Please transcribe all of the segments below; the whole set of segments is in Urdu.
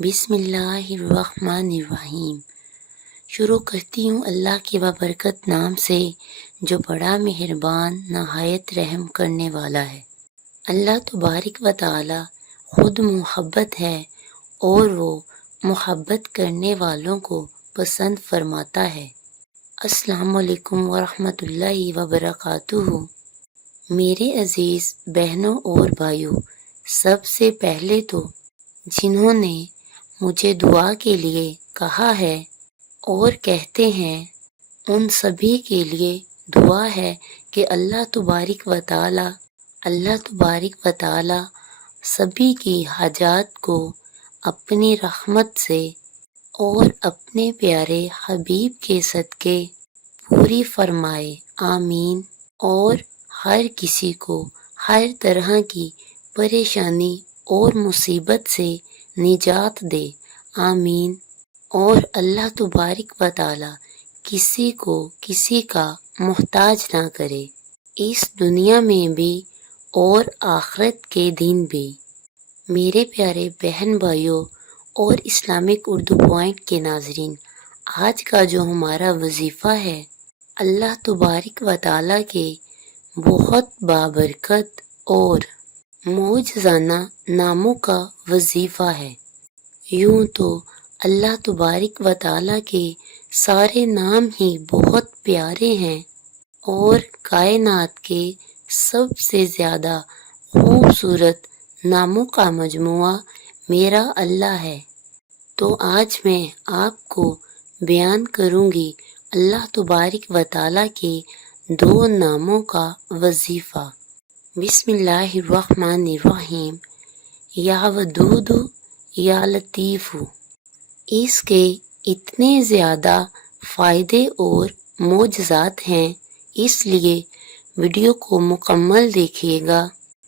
بسم اللہ الرحمن الرحیم۔ شروع کرتی ہوں اللہ کے بابرکت نام سے جو بڑا مہربان نہایت رحم کرنے والا ہے۔ اللہ تبارک و تعالی خود محبت ہے اور وہ محبت کرنے والوں کو پسند فرماتا ہے۔ السلام علیکم ورحمۃ اللہ وبرکاتہ۔ میرے عزیز بہنوں اور بھائیوں، سب سے پہلے تو جنہوں نے مجھے دعا کے لیے کہا ہے اور کہتے ہیں، ان سبھی کے لیے دعا ہے کہ اللہ تبارک و تعالی سبھی کی حاجات کو اپنی رحمت سے اور اپنے پیارے حبیب کے صدقے پوری فرمائے، آمین۔ اور ہر کسی کو ہر طرح کی پریشانی اور مصیبت سے نجات دے، آمین۔ اور اللہ تبارک و تعالی کسی کو کسی کا محتاج نہ کرے، اس دنیا میں بھی اور آخرت کے دن بھی۔ میرے پیارے بہن بھائیوں اور اسلامک اردو پوائنٹ کے ناظرین، آج کا جو ہمارا وظیفہ ہے، اللہ تبارک و تعالی کے بہت بابرکت اور معجزانہ ناموں کا وظیفہ ہے۔ یوں تو اللہ تبارک و تعالی کے سارے نام ہی بہت پیارے ہیں اور کائنات کے سب سے زیادہ خوبصورت ناموں کا مجموعہ میرا اللہ ہے۔ تو آج میں آپ کو بیان کروں گی اللہ تبارک و تعالی کے 2 ناموں کا وظیفہ۔ بسم اللہ الرحمن الرحیم۔ یا ودود یا لطیف۔ اس کے اتنے زیادہ فائدے اور معجزات ہیں، اس لیے ویڈیو کو مکمل دیکھیے گا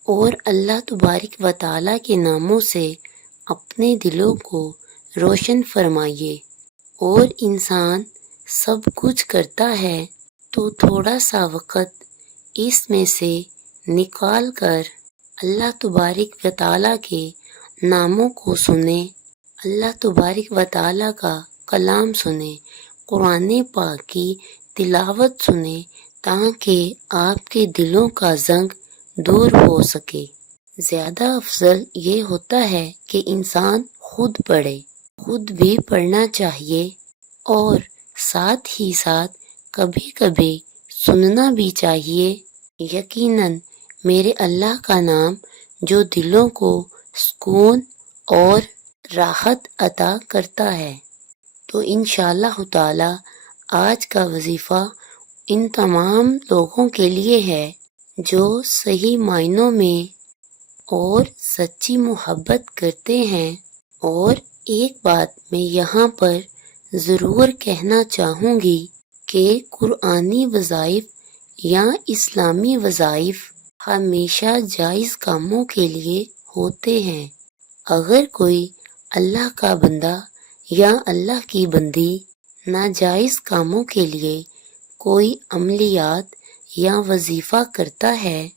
اور اللہ تبارک و تعالی کے ناموں سے اپنے دلوں کو روشن فرمائیے۔ اور انسان سب کچھ کرتا ہے تو تھوڑا سا وقت اس میں سے نکال کر اللہ تبارک و تعالی کے ناموں کو سنیں، اللہ تبارک و تعالی کا کلام سنیں، قرآن پاک کی تلاوت سنیں، تاکہ آپ کے دلوں کا زنگ دور ہو سکے۔ زیادہ افضل یہ ہوتا ہے کہ انسان خود پڑھے، خود بھی پڑھنا چاہیے اور ساتھ ہی ساتھ کبھی کبھی سننا بھی چاہیے۔ یقیناً میرے اللہ کا نام جو دلوں کو سکون اور راحت عطا کرتا ہے۔ تو انشاءاللہ تعالی آج کا وظیفہ ان تمام لوگوں کے لیے ہے جو صحیح معنوں میں اور سچی محبت کرتے ہیں۔ اور ایک بات میں یہاں پر ضرور کہنا چاہوں گی کہ قرآنی وظائف یا اسلامی وظائف ہمیشہ جائز کاموں کے لیے ہوتے ہیں۔ اگر کوئی اللہ کا بندہ یا اللہ کی بندی ناجائز کاموں کے لیے کوئی عملیات یا وظیفہ کرتا ہے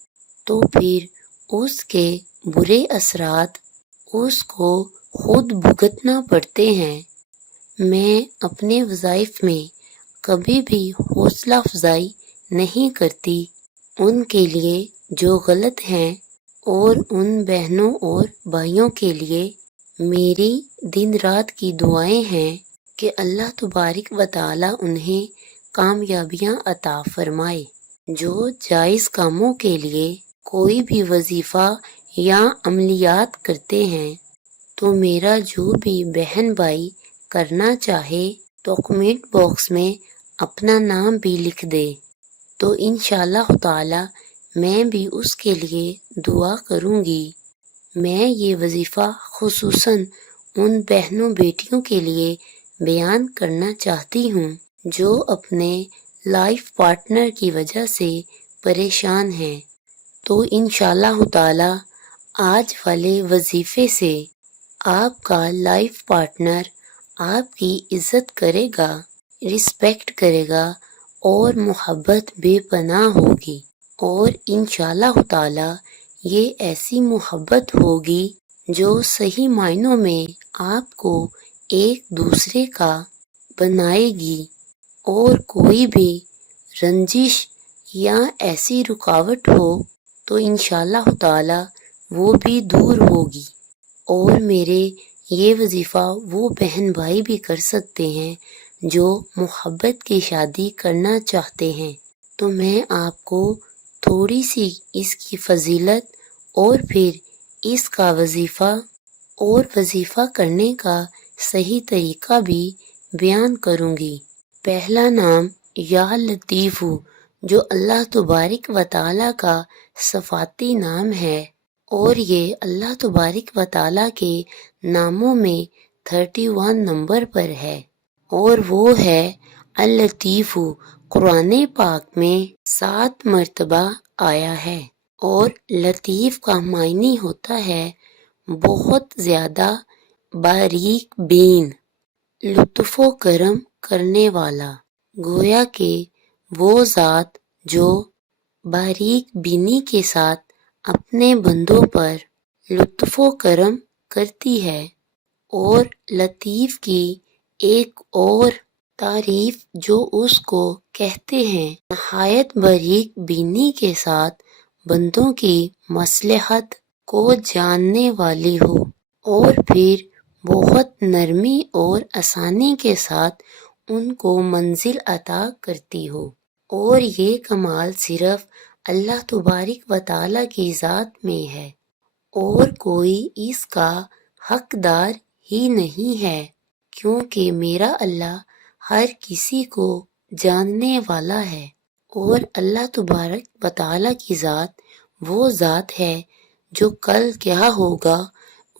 تو پھر اس کے برے اثرات اس کو خود بھگتنا پڑتے ہیں۔ میں اپنے وظائف میں کبھی بھی حوصلہ افزائی نہیں کرتی ان کے لیے جو غلط ہیں، اور ان بہنوں اور بھائیوں کے لیے میری دن رات کی دعائیں ہیں کہ اللہ تبارک و تعالی انہیں کامیابیاں عطا فرمائے۔ جو جائز کاموں کے لیے کوئی بھی وظیفہ یا عملیات کرتے ہیں تو میرا جو بھی بہن بھائی کرنا چاہے تو کمنٹ باکس میں اپنا نام بھی لکھ دے، تو انشاءاللہ تعالی میں بھی اس کے لیے دعا کروں گی۔ میں یہ وظیفہ خصوصاً ان بہنوں بیٹیوں کے لیے بیان کرنا چاہتی ہوں جو اپنے لائف پارٹنر کی وجہ سے پریشان ہیں۔ تو انشاءاللہ تعالی آج والے وظیفے سے آپ کا لائف پارٹنر آپ کی عزت کرے گا، رسپیکٹ کرے گا اور محبت بے پناہ ہوگی، اور انشاءاللہ تعالی یہ ایسی محبت ہوگی جو صحیح معنوں میں آپ کو ایک دوسرے کا بنائے گی، اور کوئی بھی رنجش یا ایسی رکاوٹ ہو تو انشاءاللہ تعالی وہ بھی دور ہوگی۔ اور میرے یہ وظیفہ وہ بہن بھائی بھی کر سکتے ہیں جو محبت کی شادی کرنا چاہتے ہیں۔ تو میں آپ کو تھوڑی سی اس کی فضیلت اور پھر اس کا وظیفہ کرنے کا صحیح طریقہ بھی بیان کروں گی۔ پہلا نام یا لطیف، جو اللہ تبارک و تعالیٰ کا صفاتی نام ہے، اور یہ اللہ تبارک و تعالیٰ کے ناموں میں 31 نمبر پر ہے، اور وہ ہے اللطیف۔ قرآن پاک میں 7 مرتبہ آیا ہے، اور لطیف کا معنی ہوتا ہے بہت زیادہ باریک بین، لطف و کرم کرنے والا۔ گویا کہ وہ ذات جو باریک بینی کے ساتھ اپنے بندوں پر لطف و کرم کرتی ہے۔ اور لطیف کی ایک اور تعریف جو اس کو کہتے ہیں، نہایت باریک بینی کے ساتھ بندوں کی مصلحت کو جاننے والی ہو، اور پھر بہت نرمی اور آسانی کے ساتھ ان کو منزل عطا کرتی ہو۔ اور یہ کمال صرف اللہ تبارک و تعالیٰ کی ذات میں ہے، اور کوئی اس کا حقدار ہی نہیں ہے، کیونکہ میرا اللہ ہر کسی کو جاننے والا ہے، اور اللہ تبارک و تعالیٰ کی ذات وہ ذات ہے جو کل کیا ہوگا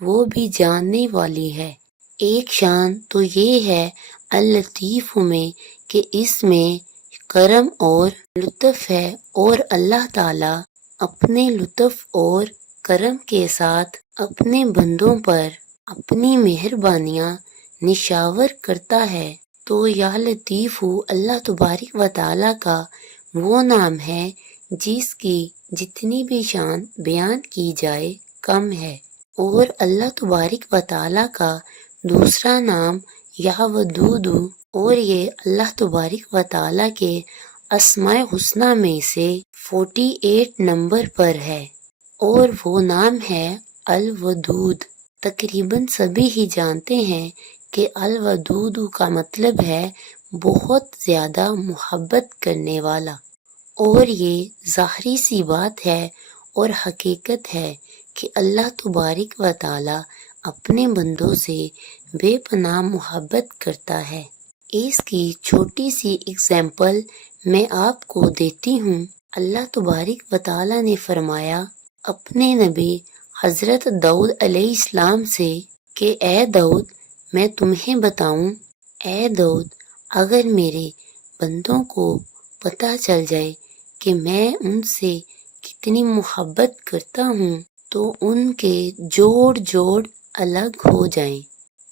وہ بھی جاننے والی ہے۔ ایک شان تو یہ ہے اللطیف میں کہ اس میں کرم اور لطف ہے، اور اللہ تعالیٰ اپنے لطف اور کرم کے ساتھ اپنے بندوں پر اپنی مہربانیاں نشاور کرتا ہے۔ تو یا لطیف اللہ تبارک و تعالیٰ کا وہ نام ہے جس کی جتنی بھی شان بیان کی جائے کم ہے۔ اور اللہ تبارک و تعالیٰ کا دوسرا نام یا ودود، اور یہ اللہ تبارک و تعالیٰ کے اسماء حسنی میں سے 48 نمبر پر ہے، اور وہ نام ہے الودود۔ تقریباً سبھی ہی جانتے ہیں کہ الودود کا مطلب ہے بہت زیادہ محبت کرنے والا، اور یہ ظاہری سی بات ہے اور حقیقت ہے کہ اللہ تبارک و تعالیٰ اپنے بندوں سے بے پناہ محبت کرتا ہے۔ اس کی چھوٹی سی اگزامپل میں آپ کو دیتی ہوں۔ اللہ تبارک و تعالیٰ نے فرمایا اپنے نبی حضرت داؤد علیہ السلام سے کہ اے داؤد، میں تمہیں بتاؤں، اے داؤد، اگر میرے بندوں کو پتہ چل جائے کہ میں ان سے کتنی محبت کرتا ہوں تو ان کے جوڑ جوڑ الگ ہو جائیں،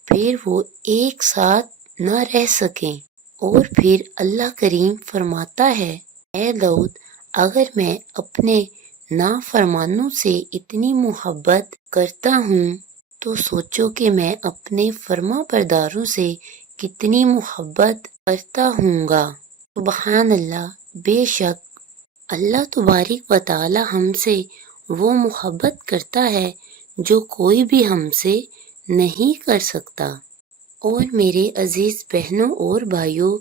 پھر وہ ایک ساتھ نہ رہ سکیں۔ اور پھر اللہ کریم فرماتا ہے اے داؤد، اگر میں اپنے نافرمانوں سے اتنی محبت کرتا ہوں تو سوچو کہ میں اپنے فرما برداروں سے کتنی محبت کرتا ہوں گا۔ سبحان اللہ، بے شک اللہ تبارک و تعالی ہم سے وہ محبت کرتا ہے جو کوئی بھی ہم سے نہیں کر سکتا۔ اور میرے عزیز بہنوں اور بھائیوں،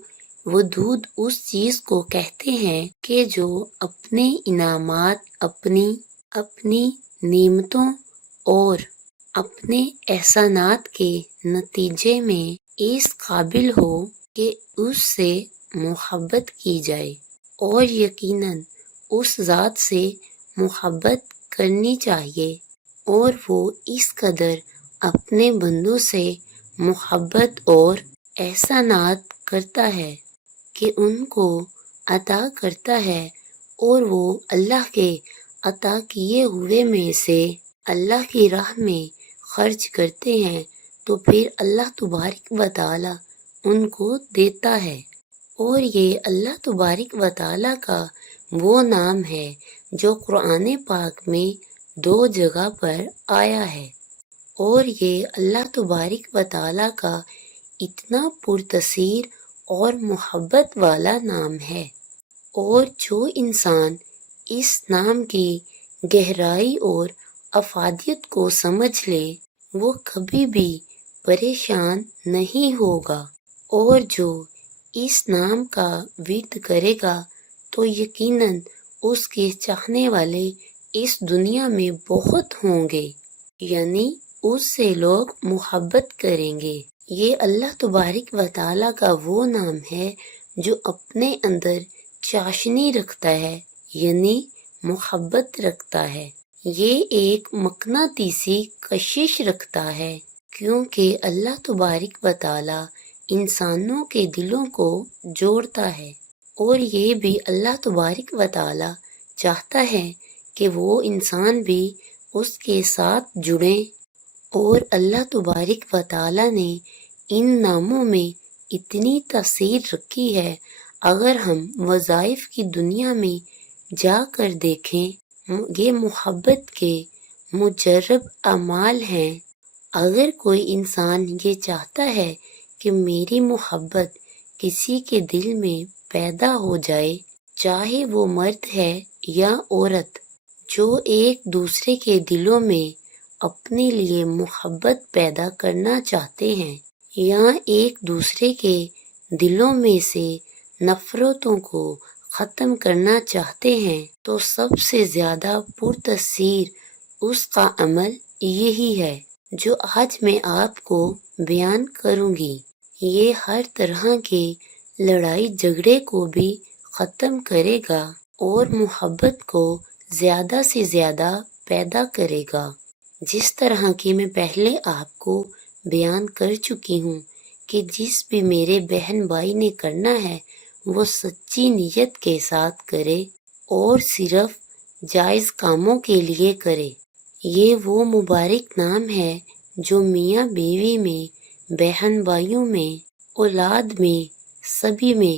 ودود اس چیز کو کہتے ہیں کہ جو اپنے انعامات، اپنی نعمتوں اور اپنے احسانات کے نتیجے میں اس قابل ہو کہ اس سے محبت کی جائے، اور یقیناً اس ذات سے محبت کرنی چاہیے، اور وہ اس قدر اپنے بندوں سے محبت اور احسانات کرتا ہے کہ ان کو عطا کرتا ہے، اور وہ اللہ کے عطا کیے ہوئے میں سے اللہ کی راہ میں خرچ کرتے ہیں تو پھر اللہ تبارک و تعالی ان کو دیتا ہے۔ اور یہ اللہ تبارک و تعالی کا وہ نام ہے جو قرآن پاک میں 2 جگہ پر آیا ہے۔ اور یہ اللہ تبارک و تعالیٰ کا اتنا پرتاثیر اور محبت والا نام ہے، اور جو انسان اس نام کی گہرائی اور افادیت کو سمجھ لے وہ کبھی بھی پریشان نہیں ہوگا، اور جو اس نام کا ورد کرے گا تو یقیناً اس کے چاہنے والے اس دنیا میں بہت ہوں گے، یعنی اس سے لوگ محبت کریں گے۔ یہ اللہ تبارک و تعالیٰ کا وہ نام ہے جو اپنے اندر چاشنی رکھتا ہے، یعنی محبت رکھتا ہے۔ یہ ایک مقناطیسی کشش رکھتا ہے، کیونکہ اللہ تبارک و تعالیٰ انسانوں کے دلوں کو جوڑتا ہے، اور یہ بھی اللہ تبارک و تعالیٰ چاہتا ہے کہ وہ انسان بھی اس کے ساتھ جڑیں، اور اللہ تبارک و تعالیٰ نے ان ناموں میں اتنی تاثیر رکھی ہے۔ اگر ہم وظائف کی دنیا میں جا کر دیکھیں، یہ محبت کے مجرب اعمال ہیں۔ اگر کوئی انسان یہ چاہتا ہے کہ میری محبت کسی کے دل میں پیدا ہو جائے، چاہے وہ مرد ہے یا عورت، جو ایک دوسرے کے دلوں میں اپنے لیے محبت پیدا کرنا چاہتے ہیں یا ایک دوسرے کے دلوں میں سے نفرتوں کو ختم کرنا چاہتے ہیں، تو سب سے زیادہ پرتاثیر اس کا عمل یہی ہے جو آج میں آپ کو بیان کروں گی۔ یہ ہر طرح کے لڑائی جھگڑے کو بھی ختم کرے گا اور محبت کو زیادہ سے زیادہ پیدا کرے گا۔ جس طرح کہ میں پہلے آپ کو بیان کر چکی ہوں کہ جس بھی میرے بہن بھائی نے کرنا ہے وہ سچی نیت کے ساتھ کرے اور صرف جائز کاموں کے لیے کرے۔ یہ وہ مبارک نام ہے جو میاں بیوی میں، بہن بھائیوں میں، اولاد میں، سبھی میں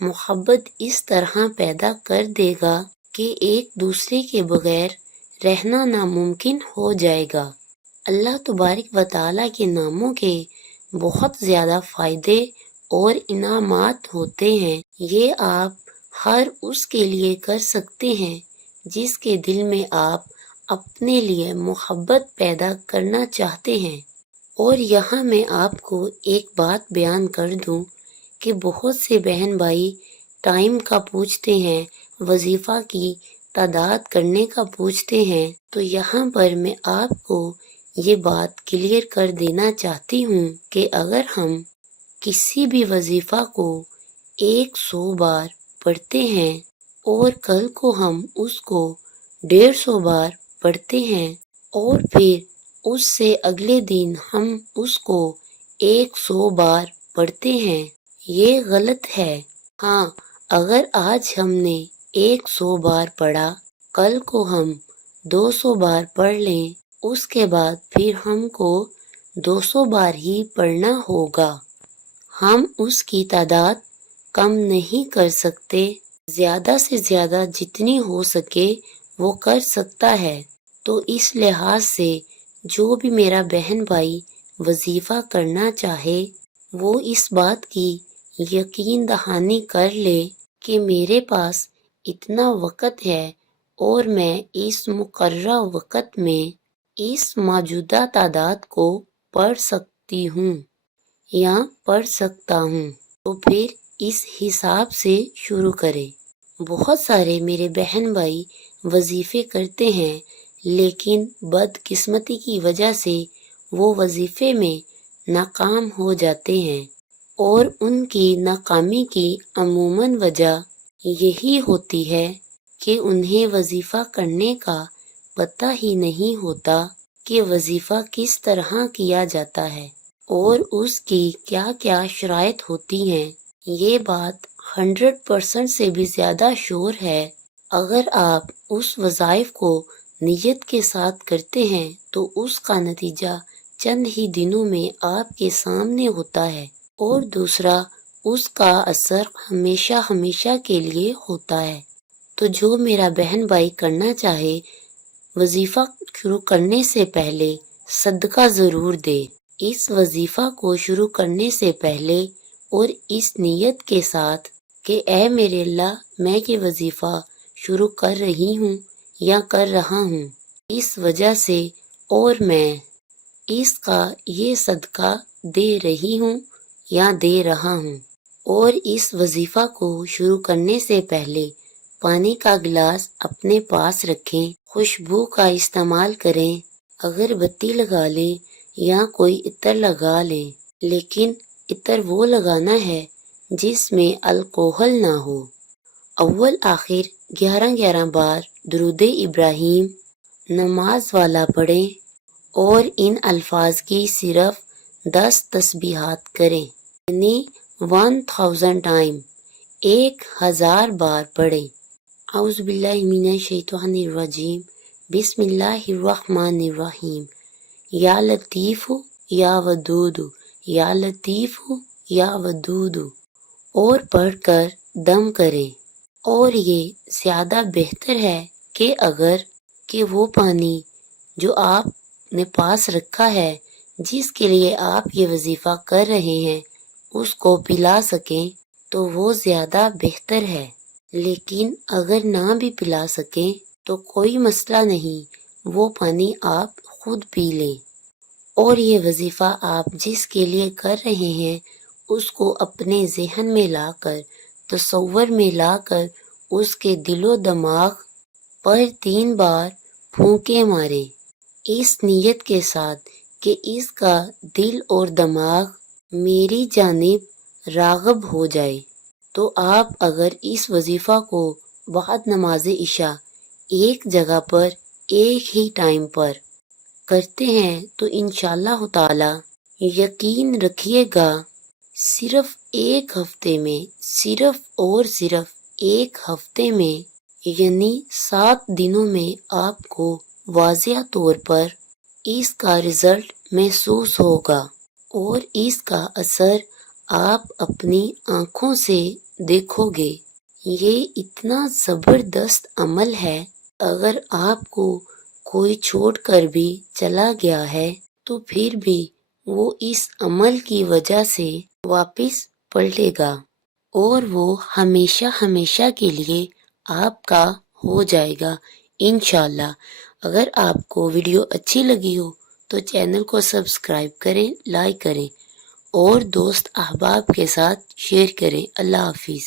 محبت اس طرح پیدا کر دے گا کہ ایک دوسرے کے بغیر رہنا ناممکن ہو جائے گا۔ اللہ تبارک و تعالیٰ کے ناموں کے بہت زیادہ فائدے اور انعامات ہوتے ہیں۔ یہ آپ ہر اس کے لیے کر سکتے ہیں جس کے دل میں آپ اپنے لیے محبت پیدا کرنا چاہتے ہیں۔ اور یہاں میں آپ کو ایک بات بیان کر دوں کہ بہت سے بہن بھائی ٹائم کا پوچھتے ہیں، وظیفہ کی تعداد کرنے کا پوچھتے ہیں، تو یہاں پر میں آپ کو یہ بات کلیئر کر دینا چاہتی ہوں کہ اگر ہم کسی بھی وظیفہ کو 100 بار پڑھتے ہیں اور کل کو ہم اس کو 150 بار پڑھتے ہیں اور پھر اس سے اگلے دن ہم اس کو 100 بار پڑھتے ہیں، یہ غلط ہے۔ ہاں، اگر آج ہم نے 100 بار پڑھا، کل کو ہم 200 بار پڑھ لیں، اس کے بعد پھر ہم کو 200 بار ہی پڑھنا ہوگا۔ ہم اس کی تعداد کم نہیں کر سکتے، زیادہ سے زیادہ جتنی ہو سکے وہ کر سکتا ہے۔ تو اس لحاظ سے جو بھی میرا بہن بھائی وظیفہ کرنا چاہے وہ اس بات کی یقین دہانی کر لے کہ میرے پاس اتنا وقت ہے اور میں اس مقررہ وقت میں اس موجودہ تعداد کو پڑھ سکتی ہوں یا پڑھ سکتا ہوں، تو پھر اس حساب سے شروع کرے۔ بہت سارے میرے بہن بھائی وظیفے کرتے ہیں لیکن بدقسمتی کی وجہ سے وہ وظیفے میں ناکام ہو جاتے ہیں، اور ان کی ناکامی کی عموماً وجہ یہی ہوتی ہے کہ انہیں وظیفہ کرنے کا پتہ ہی نہیں ہوتا کہ وظیفہ کس طرح کیا جاتا ہے اور اس کی کیا کیا شرائط ہوتی ہیں۔ یہ بات 100% سے بھی زیادہ شور ہے۔ اگر آپ اس وظائف کو نیت کے ساتھ کرتے ہیں تو اس کا نتیجہ چند ہی دنوں میں آپ کے سامنے ہوتا ہے، اور دوسرا اس کا اثر ہمیشہ ہمیشہ کے لیے ہوتا ہے۔ تو جو میرا بہن بھائی کرنا چاہے، وظیفہ شروع کرنے سے پہلے صدقہ ضرور دے۔ اس وظیفہ کو شروع کرنے سے پہلے اور اس نیت کے ساتھ کہ اے میرے اللہ، میں یہ وظیفہ شروع کر رہی ہوں یا کر رہا ہوں اس وجہ سے، اور میں اس کا یہ صدقہ دے رہی ہوں یا دے رہا ہوں۔ اور اس وظیفہ کو شروع کرنے سے پہلے پانی کا گلاس اپنے پاس رکھیں، خوشبو کا استعمال کریں، اگربتی لگا لیں یا کوئی عطر لگا لیں، لیکن عطر وہ لگانا ہے جس میں الکوہل نہ ہو۔ اول آخر 11 بار درود ابراہیم نماز والا پڑھیں اور ان الفاظ کی صرف 10 تسبیحات کریں، یعنی 1000 ٹائم، 1000 بار پڑھیں۔ اعوذ باللہ من الشیطان الرجیم، بسم اللہ الرحمن الرحیم، یا لطیف یا ودود، یا لطیف یا ودود، اور پڑھ کر دم کریں۔ اور یہ زیادہ بہتر ہے کہ وہ پانی جو آپ نے پاس رکھا ہے، جس کے لیے آپ یہ وظیفہ کر رہے ہیں، اس کو پلا سکیں تو وہ زیادہ بہتر ہے، لیکن اگر نہ بھی پلا سکیں تو کوئی مسئلہ نہیں، وہ پانی آپ خود پی لیں۔ اور یہ وظیفہ آپ جس کے لیے کر رہے ہیں اس کو اپنے ذہن میں لا کر، تصور میں لا کر اس کے دل و دماغ پر 3 بار پھونکے ماریں، اس نیت کے ساتھ کہ اس کا دل اور دماغ میری جانب راغب ہو جائے۔ تو آپ اگر اس وظیفہ کو بعد نماز عشاء ایک جگہ پر ایک ہی ٹائم پر کرتے ہیں تو انشاءاللہ تعالی یقین رکھیے گا، صرف ایک ہفتے میں، صرف اور صرف ایک ہفتے میں، یعنی 7 دنوں میں آپ کو واضح طور پر اس کا رزلٹ محسوس ہوگا، اور اس کا اثر آپ اپنی آنکھوں سے دیکھو گے۔ یہ اتنا زبردست عمل ہے، اگر آپ کو کوئی چھوڑ کر بھی چلا گیا ہے تو پھر بھی وہ اس عمل کی وجہ سے واپس پلٹے گا، اور وہ ہمیشہ ہمیشہ کے لیے آپ کا ہو جائے گا انشاءاللہ۔ اگر آپ کو ویڈیو اچھی لگی ہو تو چینل کو سبسکرائب کریں، لائک کریں اور دوست احباب کے ساتھ شیئر کریں۔ اللہ حافظ۔